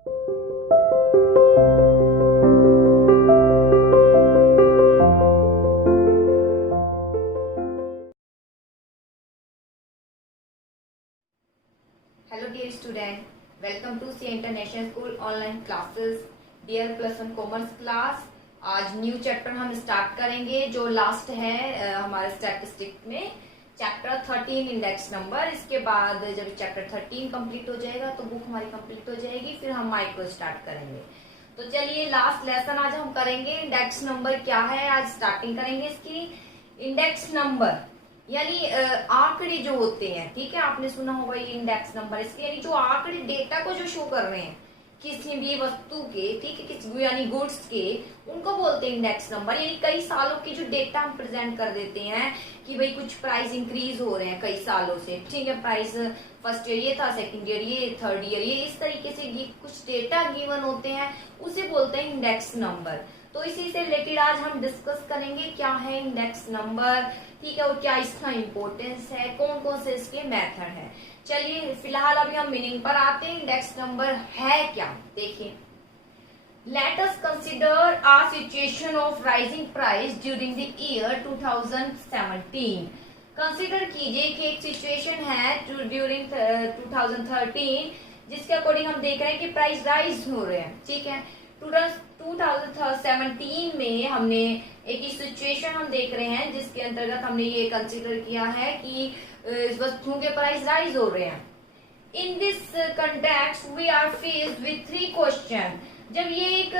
Hello dear student, welcome to C international school online classes. Dear +1 commerce class, आज new chapter हम start करेंगे जो last है हमारे स्टैटिस्टिक में, चैप्टर 13 इंडेक्स नंबर। इसके बाद जब चैप्टर 13 कंप्लीट हो जाएगा तो बुक हमारी कंप्लीट हो जाएगी, फिर हम माइक्रो स्टार्ट करेंगे। तो चलिए लास्ट लेसन आज हम करेंगे इंडेक्स नंबर क्या है। आज स्टार्टिंग करेंगे इसकी। इंडेक्स नंबर यानी आंकड़े जो होते हैं, ठीक है, आपने सुना होगा ये इंडेक्स नंबर। इसके यानी जो आंकड़े डेटा को जो शो कर रहे हैं किसी भी वस्तु के, ठीक है, किसी यानी गुड्स के, उनको बोलते हैं इंडेक्स नंबर। यानी कई सालों की जो डेटा हम प्रेजेंट कर देते हैं कि भाई कुछ प्राइस इंक्रीज हो रहे हैं कई सालों से, ठीक है, प्राइस फर्स्ट ईयर ये था, सेकंड ईयर ये, थर्ड ईयर ये, इस तरीके से ये कुछ डेटा गिवन होते हैं, उसे बोलते हैं इंडेक्स नंबर। तो इसी से रिलेटेड आज हम डिस्कस करेंगे क्या है इंडेक्स नंबर, ठीक है, और क्या इसका इंपॉर्टेंस है, कौन कौन से इसके मेथड है। चलिए फिलहाल अभी हम मीनिंग पर आते हैं। इंडेक्स नंबर है क्या, देखिए। Let us consider a situation of rising price during the year 2017। Consider कीजिए कि एक सिचुएशन है ड्यूरिंग 2013 जिसके अकॉर्डिंग हम देख रहे हैं कि प्राइस राइज हो रहे हैं, ठीक है। 2017 में हमने एक सिचुएशन हम देख रहे हैं जिसके अंतर्गत हमने ये कंसीडर किया है कि वस्तुओं के प्राइस राइज हो रहे हैं। In this context we are faced with 3 question. जब ये एक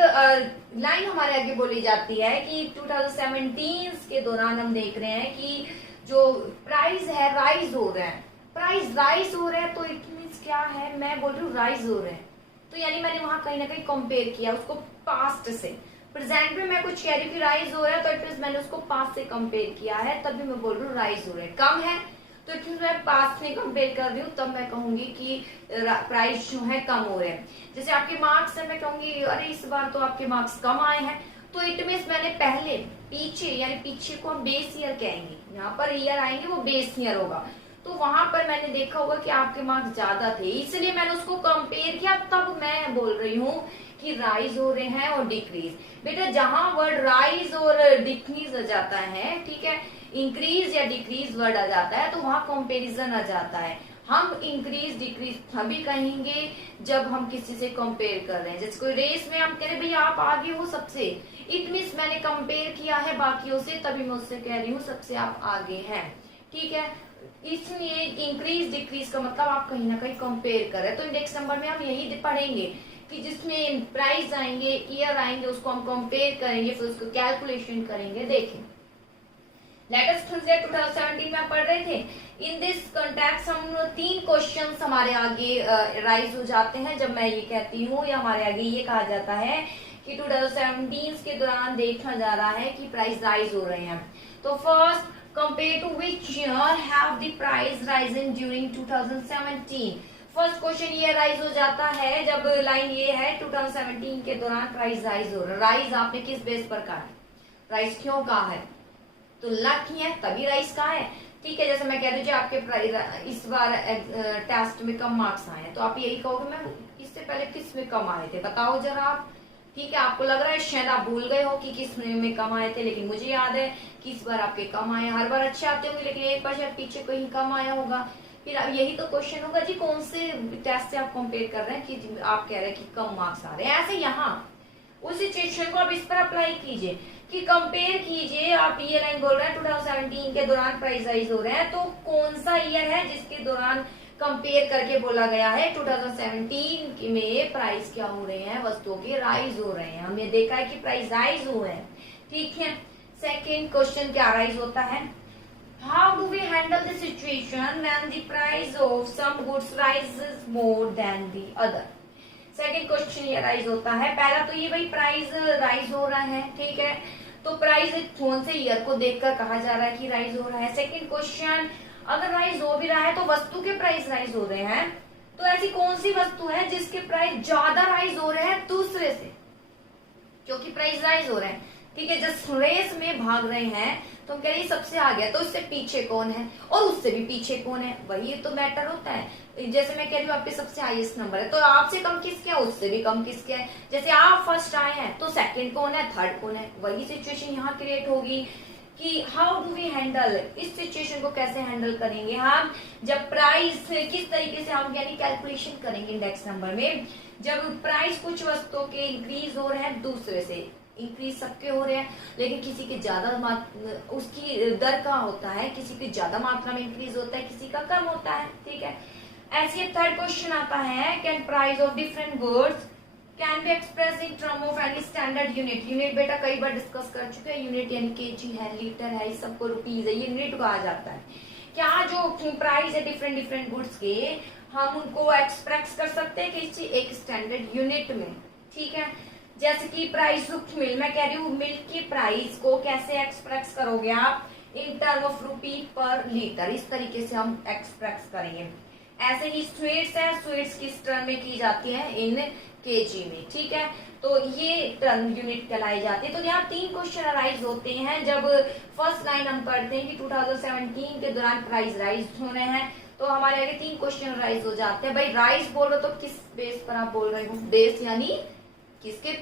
लाइन हमारे आगे बोली जाती है कि 2017 के दौरान हम देख रहे हैं कि जो प्राइस है राइज हो रहे हैं, प्राइस राइज हो रहे हैं, तो इट मीन्स क्या है, मैं बोल रही हूँ राइज हो रहे हैं, तो यानी मैंने वहां कहीं ना कहीं कंपेयर किया उसको पास्ट से। प्रेजेंट में मैं कुछ कह रही हूँ कि राइज हो रहा है, तो इट मींस मैंने उसको पास्ट से कंपेयर किया है, तभी मैं बोल रही हूँ राइज हो रहा है। कम है तो इट मींस मैं पास्ट में कंपेयर कर रही हूँ, तब मैं कहूंगी कि प्राइस जो है कम हो रहे हैं। जैसे आपके मार्क्स है, मैं कहूंगी अरे इस बार तो आपके मार्क्स कम आए हैं, तो इट मीन्स मैंने पहले पीछे, यानी पीछे को हम बेस ईयर कहेंगे, यहाँ पर ईयर आएंगे वो बेस ईयर होगा, तो वहां पर मैंने देखा होगा कि आपके मार्क्स ज्यादा थे, इसलिए मैंने उसको कंपेयर किया, तब मैं बोल रही हूँ कि राइज हो रहे हैं और डिक्रीज। बेटा जहां वर्ड राइज और डिक्रीज आ जाता है, ठीक है, इंक्रीज या डिक्रीज वर्ड आ जाता है, तो वहां कंपैरिजन आ जाता है। हम इंक्रीज डिक्रीज तभी कहेंगे जब हम किसी से कंपेयर कर रहे हैं। जैसे कोई रेस में हम कह रहे भैया आप आगे हो सबसे, इट मीन्स मैंने कंपेयर किया है बाकियों से, तभी मैं उससे कह रही हूँ सबसे आप आगे हैं, ठीक है। इसलिए इंक्रीज डिक्रीज का मतलब आप कहीं ना कहीं कंपेयर कर रहे हैं। तो इंडेक्स नंबर में हम यही पढ़ेंगे कि जिसमें प्राइस आएंगे, ईयर आएंगे, उसको हम कंपेयर करेंगे, फिर उसको कैलकुलेशन करेंगे। देखें, लेट अस कंसीडर 2017 में आप पढ़ रहे थे। इन दिस कॉन्टेक्स्ट हम 3 क्वेश्चंस हमारे आगे राइज हो जाते हैं जब मैं ये कहती हूँ, या हमारे आगे ये कहा जाता है कि 2017 के दौरान देखा जा रहा है कि प्राइस राइज हो रहे हैं। तो first, compared to which year have the price risen during 2017। First question ये राइज हो जाता है जब लाइन ये है 2017 के दौरान प्राइस राइज हो रहा है। राइज आपने किस बेस पर कहा है, राइज क्यों कहा है, तुलना की है तभी राइज कहा है, ठीक है। जैसे मैं कह दीजिए आपके इस बार टेस्ट में कम मार्क्स आए हैं, तो आप यही कहोगे मैं इससे पहले किस में कम आए थे, बताओ जरा आप, ठीक है। आपको लग रहा है शायद आप भूल गए हो कि किस में कम आए थे, लेकिन मुझे याद है कि इस बार आपके कम आए। हर बार अच्छे आते होंगे, लेकिन एक बार शायद पीछे कहीं कम आया होगा। फिर अब यही तो क्वेश्चन होगा जी, कौन से टेस्ट से आप कंपेयर कर रहे हैं कि आप कह रहे हैं कि कम मार्क्स आ रहे हैं। ऐसे यहाँ उस सिचुएशन को आप इस पर अप्लाई कीजिए कि कंपेयर कीजिए। आप ये लाइन बोल रहे हैं 2017 के दौरान प्राइस राइज हो रहे हैं, तो कौन सा ईयर है जिसके दौरान कंपेयर करके बोला गया है 2017 में प्राइस क्या हो रहे हैं, वस्तुओं के राइज हो रहे हैं। हमने देखा है कि प्राइस राइज हुए हैं, ठीक है। सेकेंड क्वेश्चन क्या राइज होता है, how do we handle the situation when the price of some goods rises more than the other. Second question ये राइज होता है, पहला तो ये भाई प्राइस राइज हो रहा है, ठीक है, तो प्राइस कौन से ईयर को देखकर कहा जा रहा है कि राइज हो रहा है। सेकेंड क्वेश्चन, अगर राइज हो भी रहा है तो वस्तु के प्राइस राइज हो रहे हैं, तो ऐसी कौन सी वस्तु है जिसके प्राइस ज्यादा राइज हो रहे हैं दूसरे से, क्योंकि प्राइस राइज हो रहे हैं। ठीक है, जस्ट रेस में भाग रहे हैं तो हम कह रहे हैं सबसे आगे, तो उससे पीछे कौन है और उससे भी पीछे कौन है, वही तो मैटर होता है। जैसे मैं कह रही हूँ आपके सबसे हाईएस्ट नंबर है, तो आपसे कम किसके है, उससे भी कम किसके है। जैसे आप फर्स्ट आए हैं तो सेकंड कौन है, थर्ड कौन है, वही सिचुएशन यहाँ क्रिएट होगी कि हाउ डू वी हैंडल, इस सिचुएशन को कैसे हैंडल करेंगे हम, जब प्राइस किस तरीके से हम यानी कैलकुलेशन करेंगे इंडेक्स नंबर में, जब प्राइस कुछ वस्तुओं के इंक्रीज हो रहे हैं, दूसरे से इंक्रीज सबके हो रहे हैं, लेकिन किसी के ज्यादा उसकी दर का होता है, किसी की ज्यादा मात्रा में इंक्रीज होता है, किसी का कम होता है, ठीक है। ऐसे थर्ड क्वेश्चन आता है, can price of different goods can be express in term of any standard unit. Unit बेटा कई बार डिस्कस कर चुके हैं, यूनिट यानी केजी है, लीटर है, इस सबको रुपीज है, ये यूनिट कहा जाता है। क्या जो प्राइस है डिफरेंट डिफरेंट गुड्स के, हम उनको एक्सप्रेस कर सकते हैं किसी एक स्टैंडर्ड यूनिट में, ठीक है। जैसे कि प्राइस ऑफ मिल्क, मैं कह रही हूँ मिल्क की प्राइस को कैसे एक्सप्रेस करोगे आप, इन टर्म ऑफ रुपी पर लीटर, इस तरीके से हम एक्सप्रेस करेंगे। ऐसे ही स्वीट्स है, स्वीट्स किस टर्म में की जाती है, इन केजी में, ठीक है। तो ये टर्म यूनिट कहलाई जाती है। तो यहाँ 3 क्वेश्चन अराइज होते हैं जब फर्स्ट लाइन हम पढ़ते हैं कि 2017 के दौरान प्राइस राइज होने हैं, तो हमारे आगे 3 क्वेश्चन राइज हो जाते हैं। भाई राइज बोल रहे हो तो किस बेस पर आप बोल रहे हो, बेस यानी किसके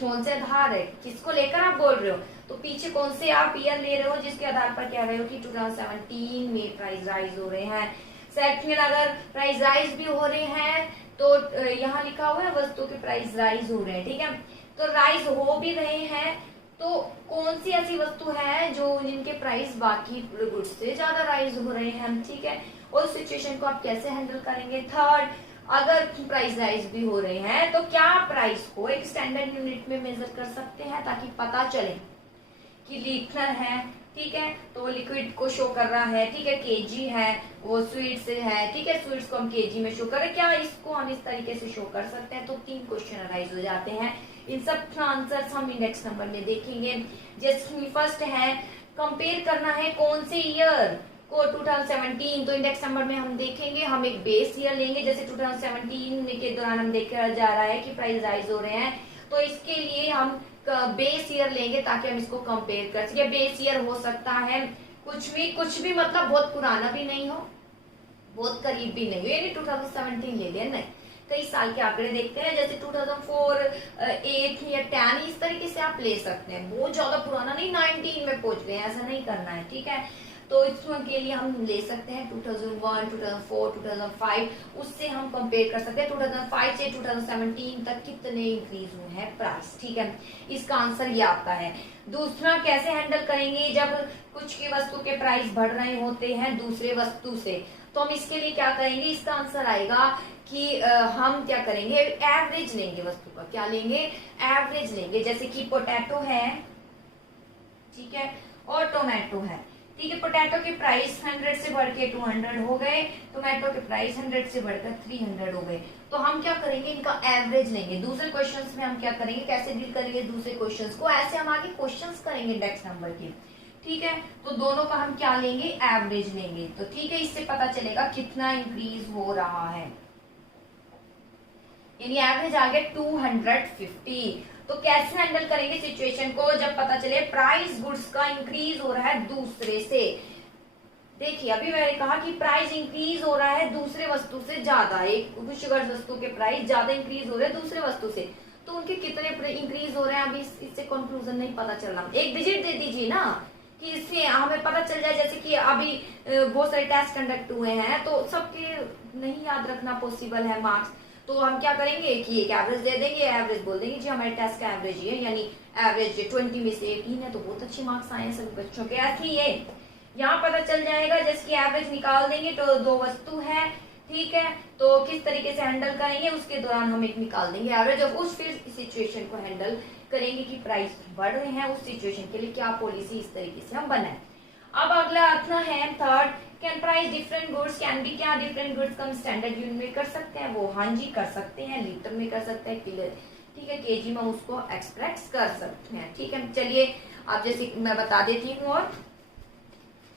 कौन से आधार है, किसको लेकर आप बोल रहे हो, तो पीछे कौन से आप ईयर ले रहे हो जिसके आधार पर कह रहे हो कि 2017 में प्राइस राइज हो रहे हैं। सेकंड, अगर प्राइस राइज भी हो रहे हैं तो यहाँ लिखा हुआ है वस्तु के प्राइस राइज हो रहे हैं, ठीक है। तो राइज हो भी रहे हैं तो कौन सी ऐसी वस्तु है जो जिनके प्राइस बाकी गुड्स से ज्यादा राइज हो रहे हैं, ठीक है। और सिचुएशन को आप कैसे हैंडल करेंगे। थर्ड, अगर प्राइस राइज भी हो रहे हैं तो क्या प्राइस को एक स्टैंडर्ड यूनिट में मेजर कर सकते हैं ताकि पता चले कि लीटर है, ठीक है, तो लिक्विड को शो कर रहा है, ठीक है, केजी है, वो स्वीट्स है, ठीक है, स्वीट्स को हम केजी में शो कर रहे हैं, क्या इसको हम इस तरीके से शो कर सकते हैं। तो 3 क्वेश्चन राइज हो जाते हैं, इन सब का आंसर हम इंडेक्स नंबर में देखेंगे। जैसे फर्स्ट है कंपेयर करना है कौन से ईयर को, 2017, तो इंडेक्स नंबर में हम देखेंगे, हम एक बेस ईयर लेंगे, जैसे 2017 के दौरान हम देखा जा रहा है कि प्राइस राइज हो रहे हैं, तो इसके लिए हम बेस ईयर लेंगे ताकि हम इसको कंपेयर कर सके। बेस ईयर हो सकता है कुछ भी मतलब बहुत पुराना भी नहीं हो, बहुत करीब भी नहीं हो, यानी 2017 ले लिया, नहीं, कई साल के आंकड़े देखते हैं, जैसे 2004, 8 या 10, इस तरीके से आप ले सकते हैं। बहुत ज्यादा पुराना नहीं, 19 में पहुंच गए, ऐसा नहीं करना है, ठीक है। तो इसके लिए हम ले सकते हैं 2001, 2004, 2005, उससे हम कंपेयर कर सकते हैं 2005 से 2017 तक कितने इंक्रीज हुए हैं प्राइस, ठीक है। इसका आंसर ये आता है। दूसरा, कैसे हैंडल करेंगे जब कुछ की वस्तु के प्राइस बढ़ रहे होते हैं दूसरे वस्तु से, तो हम इसके लिए क्या करेंगे, इसका आंसर आएगा कि हम क्या करेंगे, एवरेज लेंगे वस्तु का, क्या लेंगे, एवरेज लेंगे। जैसे कि पोटैटो है, ठीक है, और टोमेटो है, ठीक है। पोटैटो के प्राइस 100 से बढ़ के 200 हो गए, टोमेटो के प्राइस 100 से बढ़कर 300 हो गए, तो हम क्या करेंगे, इनका एवरेज लेंगे। दूसरे क्वेश्चंस में हम क्या करेंगे, कैसे डील करेंगे दूसरे क्वेश्चंस को, ऐसे हम आगे क्वेश्चंस करेंगे इंडेक्स नंबर की, ठीक है। तो दोनों का हम क्या लेंगे, एवरेज लेंगे, तो ठीक है, इससे पता चलेगा कितना इंक्रीज हो रहा है, यानी एवरेज आ गया 250। तो कैसे हैंडल करेंगे सिचुएशन को जब पता चले प्राइस गुड्स का इंक्रीज हो रहा है दूसरे से। देखिए अभी मैंने कहा कि प्राइस इंक्रीज हो रहा है दूसरे वस्तु से ज्यादा, एक कुछ वस्तु के प्राइस ज्यादा इंक्रीज हो रहे हैं दूसरे वस्तु से, तो उनके कितने इंक्रीज हो रहे हैं अभी इससे कंक्लूजन नहीं पता चल रहा। एक डिजिट दे दीजिए ना कि इससे हमें पता चल जाए, जैसे कि अभी बहुत सारे टेस्ट कंडक्ट हुए हैं तो सबके नहीं याद रखना पॉसिबल है मार्क्स, तो हम क्या करेंगे कि एक एवरेज दे देंगे, एवरेज बोल देंगे जी हमारे टेस्ट का एवरेज ही है, यानी एवरेज 20 में से 18 है, तो बहुत अच्छे मार्क्स आए हैं सभी बच्चों के। ऐसे ही ये यहाँ पता चल जाएगा, जैसे कि एवरेज निकाल देंगे तो 2 वस्तु है, ठीक है, तो किस तरीके से हैंडल करेंगे उसके दौरान हम एक निकाल देंगे एवरेज, और उस फिर सिचुएशन को हैंडल करेंगे कि प्राइस बढ़ रहे हैं, उस सिचुएशन के लिए क्या पॉलिसी इस तरीके से हम बनाए। अब अगला आता है third, can price different goods can be, क्या डिफरेंट गुड्स का हम स्टैंडर्ड यूनिट में कर सकते हैं, वो हाँ जी कर सकते हैं, लीटर में कर सकते हैं, किलो, ठीक है, केजी में उसको एक्सप्रेस कर सकते हैं, ठीक है। चलिए आप जैसे मैं बता देती हूँ, और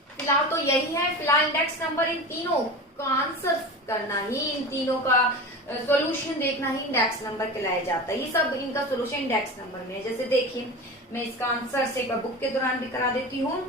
फिलहाल तो यही है, फिलहाल इंडेक्स नंबर इन तीनों का आंसर करना ही, इन तीनों का सॉल्यूशन देखना ही इंडेक्स नंबर कहलाया जाता है। ये सब इनका सॉल्यूशन इंडेक्स नंबर में है। जैसे देखिए मैं इसका आंसर से बुक के दौरान भी करा देती हूँ।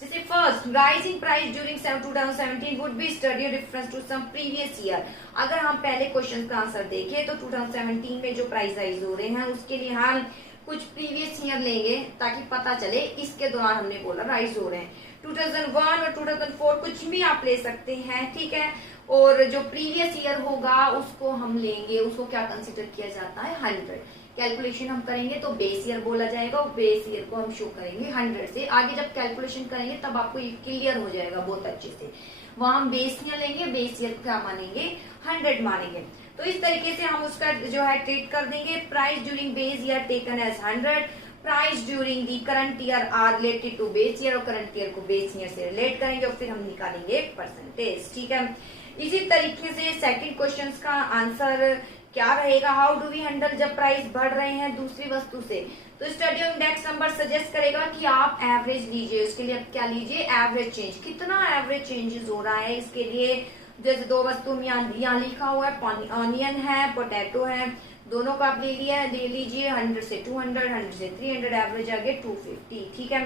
जैसे first, rising price during 2017 would be study reference to some previous year. अगर हम पहले क्वेश्चन का आंसर देखें तो 2017 में जो प्राइस राइज हो रहे हैं उसके लिए हम कुछ प्रीवियस ईयर लेंगे ताकि पता चले इसके दौरान हमने बोला राइज हो रहे हैं। 2001 और 2004 कुछ भी आप ले सकते हैं, ठीक है। और जो प्रीवियस ईयर होगा उसको हम लेंगे, उसको क्या कंसिडर किया जाता है 100। कैलकुलेशन हम करेंगे तो बेस ईयर बोला जाएगा और बेस ईयर को हम शो करेंगे 100 से। आगे जब कैलकुलेशन करेंगे तब आपको ये क्लियर हो जाएगा बहुत अच्छे से। वहां हम बेस ईयर लेंगे, बेस ईयर क्या मानेंगे 100 मानेंगे। तो इस तरीके से हम उसका जो है ट्रीट कर देंगे। Price during base year taken as 100, price during the current year are related to base year, और करंट ईयर को बेस ईयर से रिलेट करेंगे और फिर हम निकालेंगे परसेंटेज, ठीक है। इसी तरीके से सेकंड क्वेश्चन का आंसर क्या रहेगा, हाउ डू वी हैंडल जब प्राइस बढ़ रहे हैं दूसरी वस्तु से। तो study of index number suggest करेगा कि आप एवरेज लीजिए। उसके लिए आप क्या लीजिए, एवरेज चेंज, कितना एवरेज चेंजेस हो रहा है इसके लिए। जैसे दो वस्तु में यहाँ लिखा हुआ है, ऑनियन है, पोटैटो है, दोनों का आप ले लीजिए 100 से 200, 100 से 300, एवरेज आगे 250, ठीक है।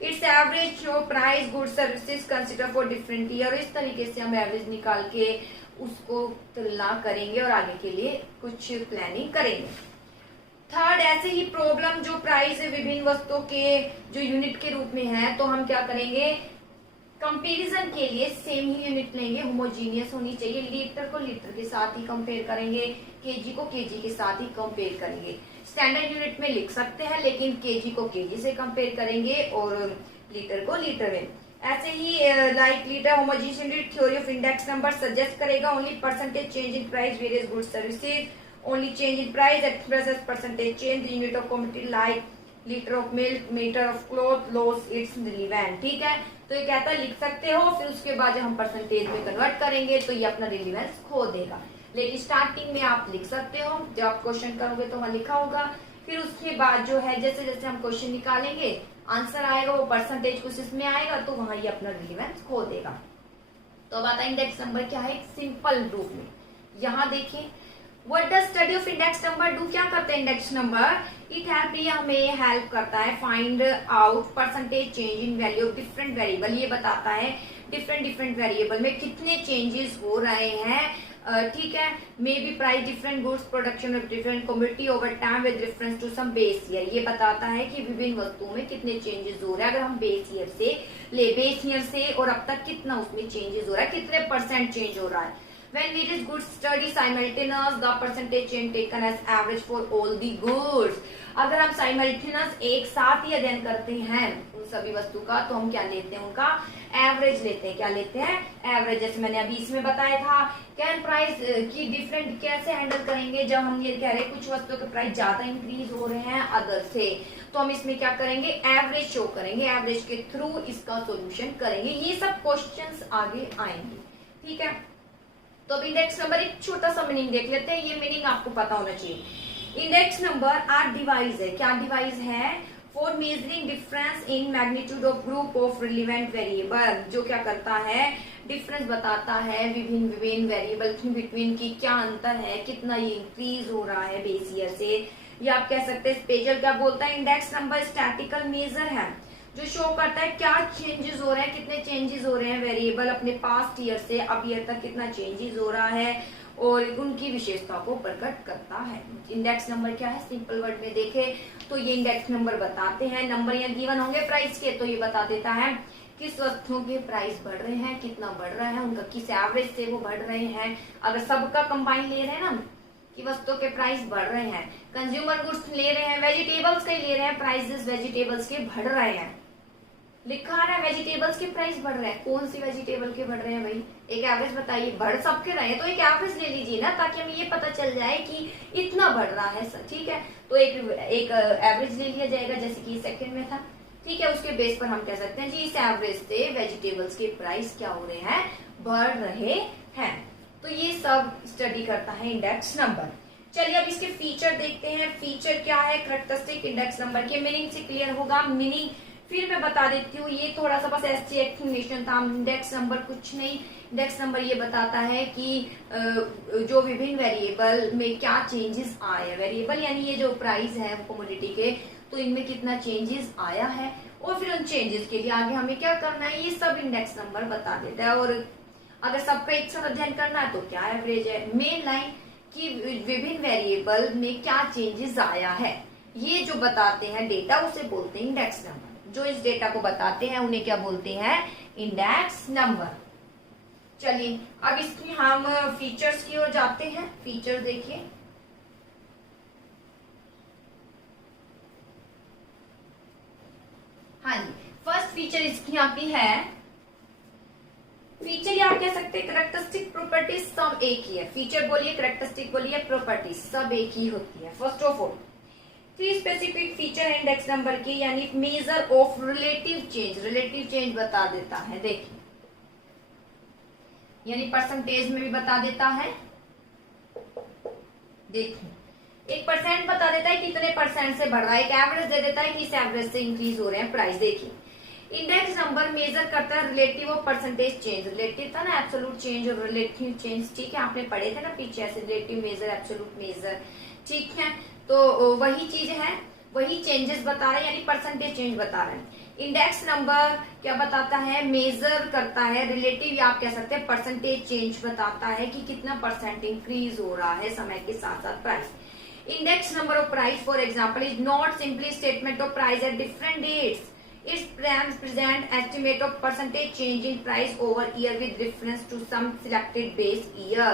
It's average show price goods services consider for different year. इस तरीके से हम एवरेज निकाल के उसको तुलना करेंगे और आगे के लिए कुछ प्लानिंग करेंगे। थर्ड, ऐसे ही प्रॉब्लम जो प्राइस है विभिन्न वस्तुओं के जो यूनिट के रूप में है, तो हम क्या करेंगे, कंपैरिजन के लिए सेम ही यूनिट लेंगे, होमोजीनियस होनी चाहिए। लीटर को लीटर के साथ ही कंपेयर करेंगे, केजी को केजी के साथ ही कंपेयर करेंगे। स्टैंडर्ड यूनिट में लिख सकते हैं लेकिन केजी को केजी से कंपेयर करेंगे और लीटर को लीटर में। ऐसे ही like litre homogeneous theory of index number suggest करेगा only percentage change in price various goods services, only change in price expresses percentage change unit of commodity like litre of milk, metre of cloth, loss it's relevant, ठीक है। तो ये कहता है लिख सकते हो, फिर उसके बाद जब हम परसेंटेज में कन्वर्ट करेंगे तो ये अपना रिलीवेंस खो देगा। लेकिन स्टार्टिंग में आप लिख सकते हो, जब आप क्वेश्चन करोगे तो वहां लिखा होगा। फिर उसके बाद जो है जैसे जैसे हम क्वेश्चन निकालेंगे आंसर आएगा, वो परसेंटेज कुछ इसमें आएगा तो वहां ये अपना रिलीवेंस खो देगा। तो अब आता है इंडेक्स नंबर क्या है, सिंपल रूप में। यहाँ देखिए what does study of index number do, क्या करते हैं इंडेक्स नंबर, इट हेल्प, ये हमें हेल्प करता है find out percentage change in value of different variable. ये बताता है डिफरेंट वेरिएबल में कितने चेंजेस हो रहे हैं, ठीक है। Maybe price different goods production of different commodity over time with reference to some base year. ये बताता है कि विभिन्न वस्तुओं में कितने चेंजेस हो रहे हैं। अगर हम बेस ईयर से और अब तक कितना उसमें चेंजेस हो रहा है, कितने परसेंट चेंज हो रहा है। When various goods study simultaneous, the percentage change taken as average for all the goods. अगर हम simultaneous एक साथ ही अध्ययन करते हैं उन सभी वस्तु का, तो हम क्या लेते हैं, उनका एवरेज लेते हैं। क्या लेते हैं, एवरेज। जैसे मैंने अभी इसमें बताया था, कैन प्राइस की डिफरेंट कैसे हैंडल करेंगे जब हम ये कह रहे हैं कुछ वस्तुओं के प्राइस ज्यादा इंक्रीज हो रहे हैं अदर से, तो हम इसमें क्या करेंगे, एवरेज शो करेंगे, एवरेज के थ्रू इसका सोल्यूशन करेंगे। ये सब क्वेश्चंस आगे आएंगे, ठीक है। तो अब इंडेक्स नंबर एक छोटा सा मीनिंग देख लेते हैं, ये मीनिंग आपको पता होना चाहिए। इंडेक्स नंबर आर डिवाइस है, क्या डिवाइस है, for measuring difference in magnitude of group of relevant variable. जो क्या करता है, डिफरेंस बताता है विभिन्न वेरिएबल की बिटवीन की क्या अंतर है, कितना ये इंक्रीज हो रहा है बेस ईयर से। या आप कह सकते हैं स्पेशल क्या बोलता है, इंडेक्स नंबर स्टैटिकल मेजर है जो शो करता है क्या चेंजेस हो रहे हैं, कितने चेंजेस हो रहे हैं वेरिएबल अपने पास्ट ईयर से अब ईयर तक कितना चेंजेस हो रहा है और उनकी विशेषता को प्रकट करता है। इंडेक्स नंबर क्या है, सिंपल वर्ड में देखे तो ये इंडेक्स नंबर बताते हैं। नंबर यहाँ गिवन होंगे प्राइस के, तो ये बता देता है किस वस्तुओं के प्राइस बढ़ रहे हैं, कितना बढ़ रहा है, उनका किस एवरेज से वो बढ़ रहे हैं। अगर सबका कंबाइन ले रहे हैं ना कि वस्तुओं के प्राइस बढ़ रहे हैं, कंज्यूमर गुड्स ले रहे हैं, वेजिटेबल्स के ले रहे हैं, प्राइसेस वेजिटेबल्स के बढ़ रहे हैं, लिखा रहा है वेजिटेबल्स के प्राइस बढ़ रहे हैं, कौन सी वेजिटेबल के बढ़ रहे हैं भाई, एक एवरेज बताइए। बढ़ सबके रहे हैं तो एक एवरेज ले लीजिए ना, ताकि हमें ये पता चल जाए कि इतना बढ़ रहा है, ठीक है। तो एक एवरेज ले लिया जाएगा जैसे कि सेकंड में था, ठीक है। उसके बेस पर हम कह सकते हैं जी इस एवरेज से वेजिटेबल्स के प्राइस क्या हो रहे हैं, बढ़ रहे हैं। तो ये सब स्टडी करता है इंडेक्स नंबर। चलिए अब इसके फीचर देखते हैं। फीचर क्या है, कैरेक्टरिस्टिक इंडेक्स नंबर के मीनिंग से क्लियर होगा। मीनिंग फिर मैं बता देती हूँ, ये थोड़ा सा बस ऐसी एक्सप्लेनेशन था, इंडेक्स नंबर कुछ नहीं। इंडेक्स नंबर ये बताता है कि जो विभिन्न वेरिएबल में क्या चेंजेस आए, वेरिएबल यानी ये जो प्राइस है कमोडिटी के, तो इनमें कितना चेंजेस आया है, और फिर उन चेंजेस के लिए आगे हमें क्या करना है, ये सब इंडेक्स नंबर बता देता है। और अगर सबका एक साथ अध्ययन करना है तो क्या एवरेज है। मेन लाइन कि विभिन्न वेरिएबल में क्या चेंजेस आया है, ये जो बताते हैं डेटा उसे बोलते हैं इंडेक्स नंबर। जो इस डेटा को बताते हैं उन्हें क्या बोलते हैं, इंडेक्स नंबर। चलिए अब इसकी हम फीचर्स की ओर जाते हैं। फीचर देखिए, हाँ जी, फर्स्ट फीचर इसकी यहाँ की है, फीचर या कह सकते हैं करेक्टरिस्टिक प्रॉपर्टीज सब एक ही है। फीचर बोलिए, करेक्टरिस्टिक बोलिए, प्रॉपर्टीज सब एक ही होती है। First of all three specific feature है इंडेक्स नंबर की, यानी measure of relative change, relative change बता देता है। देखिए यानी परसेंटेज में भी बता देता है। देखिए 1% बता देता है कितने परसेंट से बढ़ रहा है, एक एवरेज दे देता है कि इस एवरेज से इंक्रीज हो रहे हैं प्राइस। देखिए इंडेक्स नंबर मेजर करता है रिलेटिव और परसेंटेज चेंज। रिलेटिव था ना एब्सोल्यूट चेंज और रिलेटिव चेंज, ठीक है, आपने पढ़े थे ना पीछे ऐसे, रिलेटिव मेजर एब्सोल्यूट मेजर, ठीक है, तो वही चीज है, वही चेंजेस बता रहे हैं, यानी परसेंटेज चेंज बता रहे हैं। इंडेक्स नंबर क्या बताता है, मेजर करता है रिलेटिव या आप कह सकते हैं परसेंटेज चेंज बताता है कि कितना परसेंट इंक्रीज हो रहा है समय के साथ साथ price. Index number of price for example is not simply statement of price at different dates, It present estimate of percentage change in price over year with reference to some selected base year।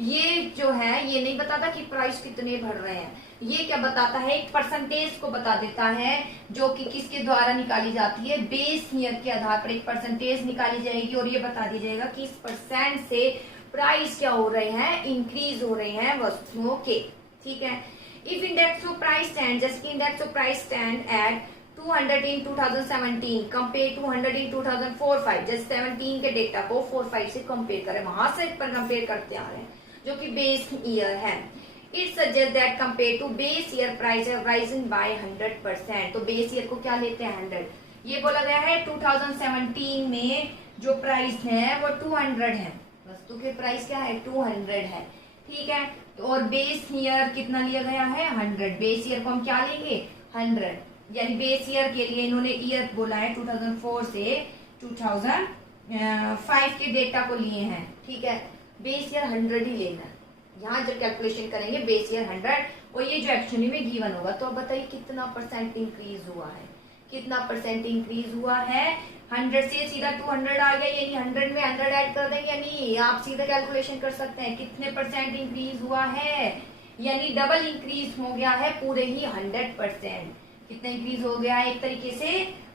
ये जो है ये नहीं बताता कि price कितने बढ़ रहे हैं, ये क्या बताता है, एक परसेंटेज को बता देता है जो कि किसके द्वारा निकाली जाती है, बेस ईयर के आधार पर एक परसेंटेज निकाली जाएगी और ये बता दी जाएगा कि इस परसेंट से प्राइस क्या हो रहे हैं, इंक्रीज हो रहे हैं वस्तुओं के, ठीक है। If index of price stand, जैसे कि index of price stand at 200 in 2017 compare 200 in 2004-5, जैसे 17 के डेटा को 4-5 से कंपेयर करें, वहां से पर कंपेयर करते आ रहे हैं जो कि बेस ईयर है। It suggest that compare to base year price have risen by 100%। तो बेस ईयर को क्या लेते हैं 100, ये बोला गया है 2017 में जो प्राइस है वो 200 है, वस्तु के प्राइस क्या है 200 है, ठीक है। तो और बेस ईयर कितना लिया गया है 100, बेस ईयर को हम क्या लेंगे 100, यानी बेस ईयर के लिए इन्होंने ईयर बोला है 2004 से 2005 के डेटा को लिए हैं, ठीक है। बेस ईयर 100 ही लेना है, यहाँ जब कैलकुलेशन करेंगे बेस ईयर 100, और ये जो एक्चुअली में गिवन होगा। तो अब बताइए कितना परसेंट इंक्रीज हुआ है, कितना परसेंट इंक्रीज हुआ है, 100 से सीधा 200 आ गया, यानी 100 में 100 ऐड कर देंगे, यानी आप सीधा कैलकुलेशन कर सकते हैं कितने परसेंट इंक्रीज हुआ है, यानी डबल इंक्रीज हो गया है पूरे ही 100%। कितना इंक्रीज हो गया है, एक तरीके से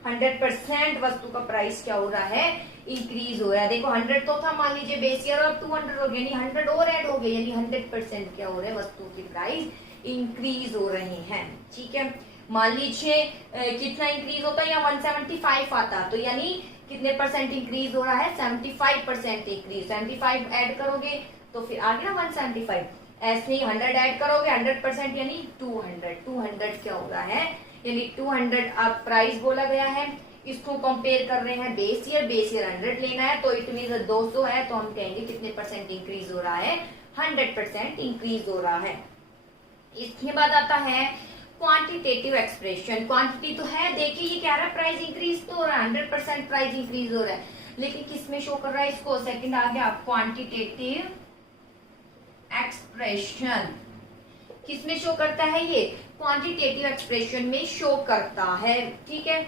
100% वस्तु का प्राइस क्या हो रहा है, इंक्रीज हो रहा है। देखो 100 तो था, मान लीजिए बेस ईयर, और 200 हो गया, यानी 100 और ऐड हो गए, यानी 100% क्या हो रहा है, वस्तु की प्राइस इंक्रीज हो रही है, ठीक है। मान लीजिए कितना इंक्रीज होता है, या 175 आता, तो यानी कितने परसेंट इंक्रीज हो रहा है, 75% इंक्रीज। 75 ऐड करोगे तो फिर आ गया 175, ऐसे ही 100 ऐड करोगे 100% यानी 200। 200 क्या हो रहा है, यानी 200 अब प्राइस बोला गया है, इसको कंपेयर कर रहे हैं बेस ईयर, बेस ईयर 100 लेना है, तो इट मीन 200 है, तो हम कहेंगे कितने परसेंट इंक्रीज हो रहा है, 100% इंक्रीज हो रहा है। इसके बाद आता है क्वांटिटेटिव एक्सप्रेशन। क्वांटिटी तो है, देखिए ये कह रहा है प्राइस इंक्रीज तो हो रहा है, 100% प्राइस इंक्रीज हो रहा है, लेकिन किस में शो कर रहा है इसको, सेकंड आ गया क्वांटिटेटिव एक्सप्रेशन, किसमें शो करता है, ये क्वांटिटेटिव एक्सप्रेशन में शो करता है, ठीक है।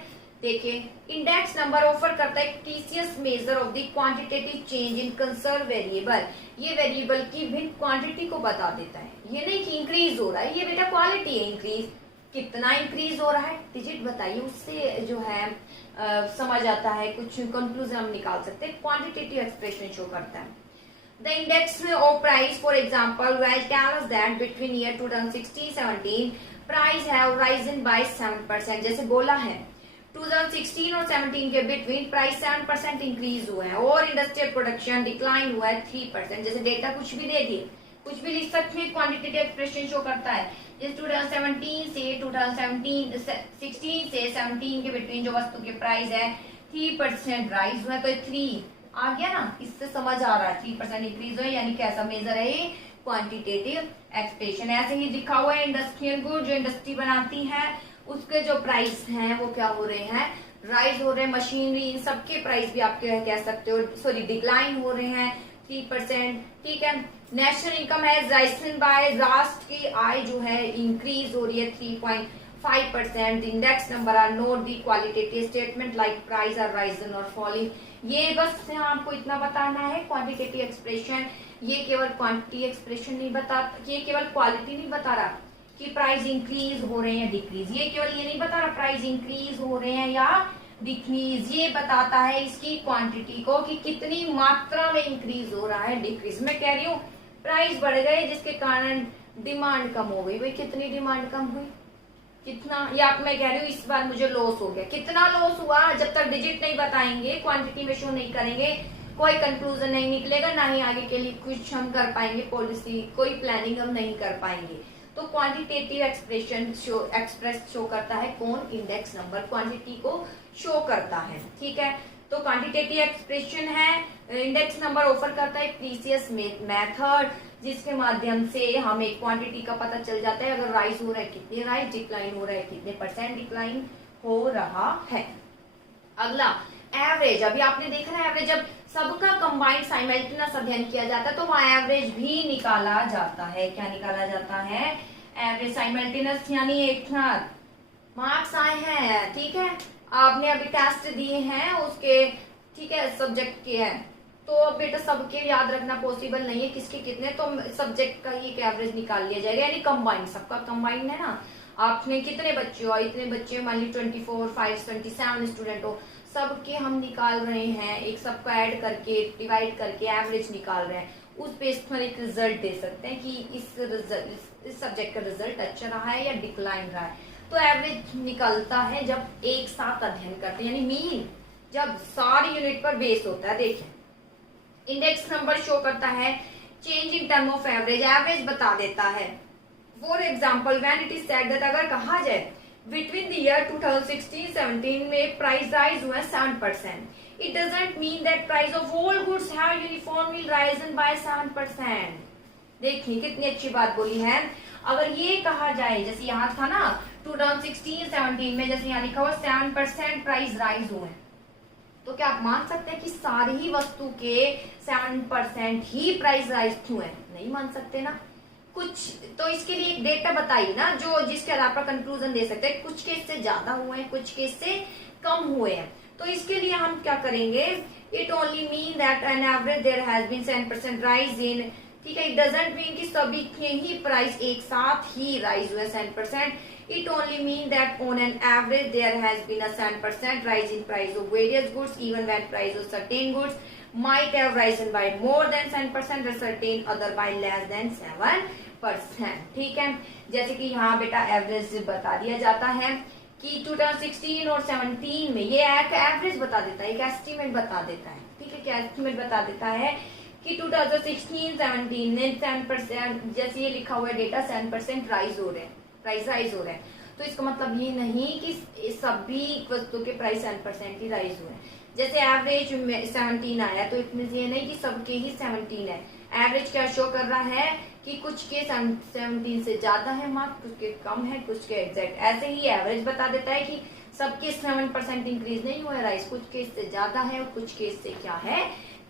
देखिए इंडेक्स नंबर ऑफर करता है TCS measure of the quantitative change in concern variable, ये वेरिएबल की भिन्न क्वांटिटी को बता देता है, ये नहीं कि इंक्रीज हो रहा है, ये बेटा क्वालिटी है, इंक्रीज कितना इंक्रीज हो रहा है डिजिट बताइए, उससे जो है समझ आता है, कुछ कंक्लूजन हम निकाल सकते हैं। क्वांटिटेटिव एक्सप्रेशन शो करता है The index of price, for example, will tell us that between year 2016-17 price have risen by 7%। जैसे बोला है 2016 और 17 के बिटवीन प्राइस 7% इंक्रीज हुआ है, और इंडस्ट्रियल प्रोडक्शन डिक्लाइन हुआ है 3%। जैसे डेटा कुछ भी दे दिए, कुछ भी लिख सकते हैं, क्वांटिटेटिव एक्सप्रेशन शो करता है इस 2017 से 2016 से 17 के बिटवीन जो वस्तु के प्राइस है 3% राइज हुआ, तो 3 आ गया ना, इससे समझ आ रहा है 3% इंक्रीज हुआ, यानी कैसा मेजर है ये, क्वांटिटेटिव एक्सप्रेशन। ऐसे ही लिखा हुआ है इंडस्ट्रियल गुड, जो इंडस्ट्री बनाती है उसके जो प्राइस हैं वो क्या हो रहे हैं, राइज हो रहे हैं। मशीनरी इन सबके प्राइस भी आप कह सकते हो, सॉरी डिक्लाइन हो रहे हैं 3%। ठीक है, नेशनल इनकम है राइजन बाय, राष्ट्र की आय जो है इंक्रीज हो रही है 3.5%। Index number are note the qualitative statement like price are risen और फॉलिंग। ये बस यहाँ आपको इतना बताना है, क्वांटिटेटिव एक्सप्रेशन ये केवल क्वांटिटी एक्सप्रेशन नहीं बता, ये केवल क्वालिटी नहीं बता रहा कि प्राइस इंक्रीज हो रहे हैं डिक्रीज, ये केवल ये नहीं बता रहा प्राइस इंक्रीज हो रहे हैं या डिक्रीज, ये बताता है इसकी क्वांटिटी को कि कितनी मात्रा में इंक्रीज हो रहा है डिक्रीज। मैं कह रही हूँ प्राइस बढ़ गए जिसके कारण डिमांड कम हो गई, भाई कितनी डिमांड कम हुई, कितना, या मैं कह रही हूँ इस बार मुझे लॉस हो गया, कितना लॉस हुआ, जब तक डिजिट नहीं बताएंगे, क्वांटिटी में शो नहीं करेंगे, कोई कंक्लूजन नहीं निकलेगा, ना ही आगे के लिए कुछ हम कर पाएंगे, पॉलिसी कोई प्लानिंग हम नहीं कर पाएंगे। तो क्वांटिटेटिव एक्सप्रेशन शो करता है कौन, इंडेक्स नंबर क्वांटिटी को शो करता है। ठीक है, तो क्वांटिटेटिव एक्सप्रेशन है, इंडेक्स नंबर ऑफर करता है प्रीसियस मेथड जिसके माध्यम से हमें क्वांटिटी का पता चल जाता है, अगर राइज हो रहा है कितने राइज, डिक्लाइन हो रहा है कितने % डिक्लाइन हो रहा है। अगला एवरेज, अभी आपने देखा ना एवरेज, जब सबका कंबाइंड साइमल्टेनियस अध्ययन किया जाता है तो वहां एवरेज भी निकाला जाता है। क्या निकाला जाता है, एवरेज साइमल्टेनियस, यानी एक साथ मार्क्स आए हैं। ठीक है, आपने अभी टेस्ट दिए हैं उसके, ठीक है, सब्जेक्ट के हैं, तो अब बेटा सबके याद रखना पॉसिबल नहीं है किसके कितने, तो सब्जेक्ट का ही एक एवरेज निकाल लिया जाएगा, यानी कंबाइंड, सबका कंबाइंड है ना। आपने कितने बच्चे हो, इतने बच्चे, मान ली 24, 5, 27 स्टूडेंट हो, सबके हम निकाल रहे हैं, एक सबको ऐड करके डिवाइड करके एवरेज निकाल रहे हैं, उस बेस पर एक रिजल्ट दे सकते हैं कि इस सब्जेक्ट का रिजल्ट अच्छा रहा है या डिक्लाइन रहा है। तो एवरेज निकलता है जब एक साथ अध्ययन करते हैं, यानी मीन जब सारी यूनिट पर बेस होता है। देखें इंडेक्स नंबर शो करता है change in term of average, average बता देता है। For example when it is said that, अगर कहा जाए बिटवीन द ईयर 2016-17 में प्राइस राइज हुआ 7%, it doesn't mean that price of all goods have uniformly risen by 7%। देखिए कितनी अच्छी बात बोली है। अगर ये कहा जाए, जैसे यहाँ था ना 2016-17 में, जैसे यहाँ लिखा हुआ 7% प्राइस राइज हुए, तो क्या आप मान सकते हैं कि सारी ही वस्तु के 7% ही प्राइस राइज क्यों है? नहीं मान सकते ना। कुछ तो इसके लिए एक डेटा बताइए ना, जो जिसके आधार पर कंक्लूजन दे सकते हैं, कुछ केस से ज्यादा हुए हैं, कुछ केस से कम हुए हैं। तो इसके लिए हम क्या करेंगे, it only mean that an average there has been 7% rise in, ठीक है, इट डजंट मीन कि सभी के ही प्राइस एक साथ ही राइज हुए 7%। It only mean that on an average there has been a 7% rise in price of various goods even when price of certain goods might have risen by more than 7% or certain other by less than 7%। ठीक है, जैसे कि यहाँ बेटा average बता दिया जाता है कि 2016 और 17 में, ये एक एवरेज बता देता है, एक एस्टीमेट बता देता है। ठीक है, क्या एस्टीमेट बता देता है कि 2016-17 में 7%, जैसे ये लिखा हुआ है डेटा 7% राइज हो रहे हैं, प्राइस राइज हो रहे हैं, तो इसका मतलब ये नहीं कि सभी वस्तु के प्राइस 7% ही राइज हुए हैं। जैसे एवरेज 17 आया, तो इतने ये नहीं कि सबके ही 17 है। एवरेज क्या शो कर रहा है कि कुछ के 17 से ज्यादा है मार्क्स, कुछ के कम है, कुछ के एग्जैक्ट। ऐसे ही एवरेज बता देता है कि सबके 7% इंक्रीज नहीं हुआ है राइज, कुछ केस से ज्यादा है और कुछ केस से क्या है,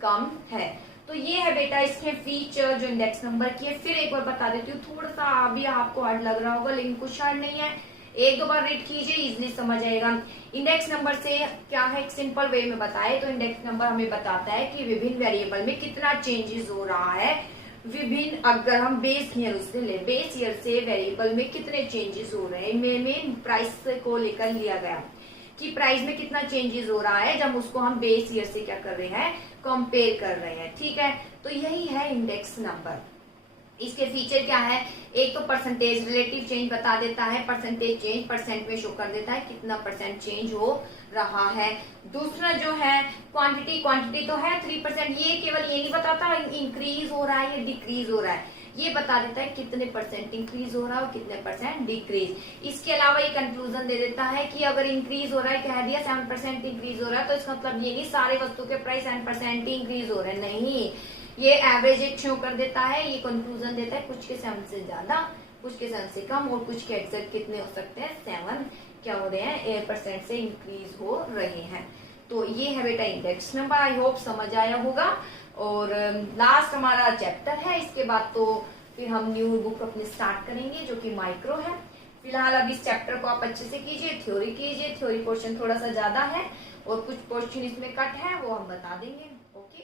कम है। तो ये है बेटा इसके फीचर जो इंडेक्स नंबर की है। फिर एक बार बता देती हूँ, थोड़ा सा अभी आपको हार्ड लग रहा होगा, लेकिन कुछ हार्ड नहीं है, एक दो बार रीड कीजिए, इजीली समझ आएगा। इंडेक्स नंबर से क्या है, एक सिंपल वे में बताए तो इंडेक्स नंबर हमें बताता है कि विभिन्न वेरिएबल में कितना चेंजेस हो रहा है, विभिन्न, अगर हम बेस ईयर उससे ले, बेस ईयर से वेरिएबल में कितने चेंजेस हो रहे हैं, मेन प्राइस को लेकर लिया गया कि प्राइस में कितना चेंजेस हो रहा है, जब उसको हम बेस ईयर से क्या कर रहे हैं, कंपेयर कर रहे हैं। ठीक है, तो यही है इंडेक्स नंबर। इसके फीचर क्या है, एक तो परसेंटेज रिलेटिव चेंज बता देता है, परसेंटेज चेंज परसेंट में शो कर देता है कितना % चेंज हो रहा है। दूसरा जो है क्वांटिटी, क्वांटिटी तो है 3%, ये केवल ये नहीं बताता इंक्रीज हो रहा है या डिक्रीज हो रहा है, ये बता देता है कितने परसेंट इंक्रीज हो रहा है और कितने परसेंट डिक्रीज। इसके अलावा ये कंक्लूजन दे देता है कि अगर इंक्रीज हो रहा है, कह दिया 7% इंक्रीज हो रहा है, तो इसका मतलब ये नहीं सारे वस्तु के प्राइस 7% ही इंक्रीज हो रहे हैं, नहीं, ये एवरेज एक शो कर देता है। ये कंक्लूजन देता है कुछ के 7 से ज्यादा, कुछ के 7 से कम और कुछ के एग्जैक्ट कितने हो सकते हैं, 7 क्या हो रहे हैं, % से इंक्रीज हो रहे हैं। तो ये है बेटा इंडेक्स नंबर। आई होप समझ आया होगा। और लास्ट हमारा चैप्टर है, इसके बाद तो फिर हम न्यू बुक अपनी स्टार्ट करेंगे जो कि माइक्रो है। फिलहाल अभी इस चैप्टर को आप अच्छे से कीजिए, थ्योरी कीजिए, थ्योरी पोर्शन थोड़ा सा ज्यादा है और कुछ पोर्शन इसमें कट है वो हम बता देंगे। ओके।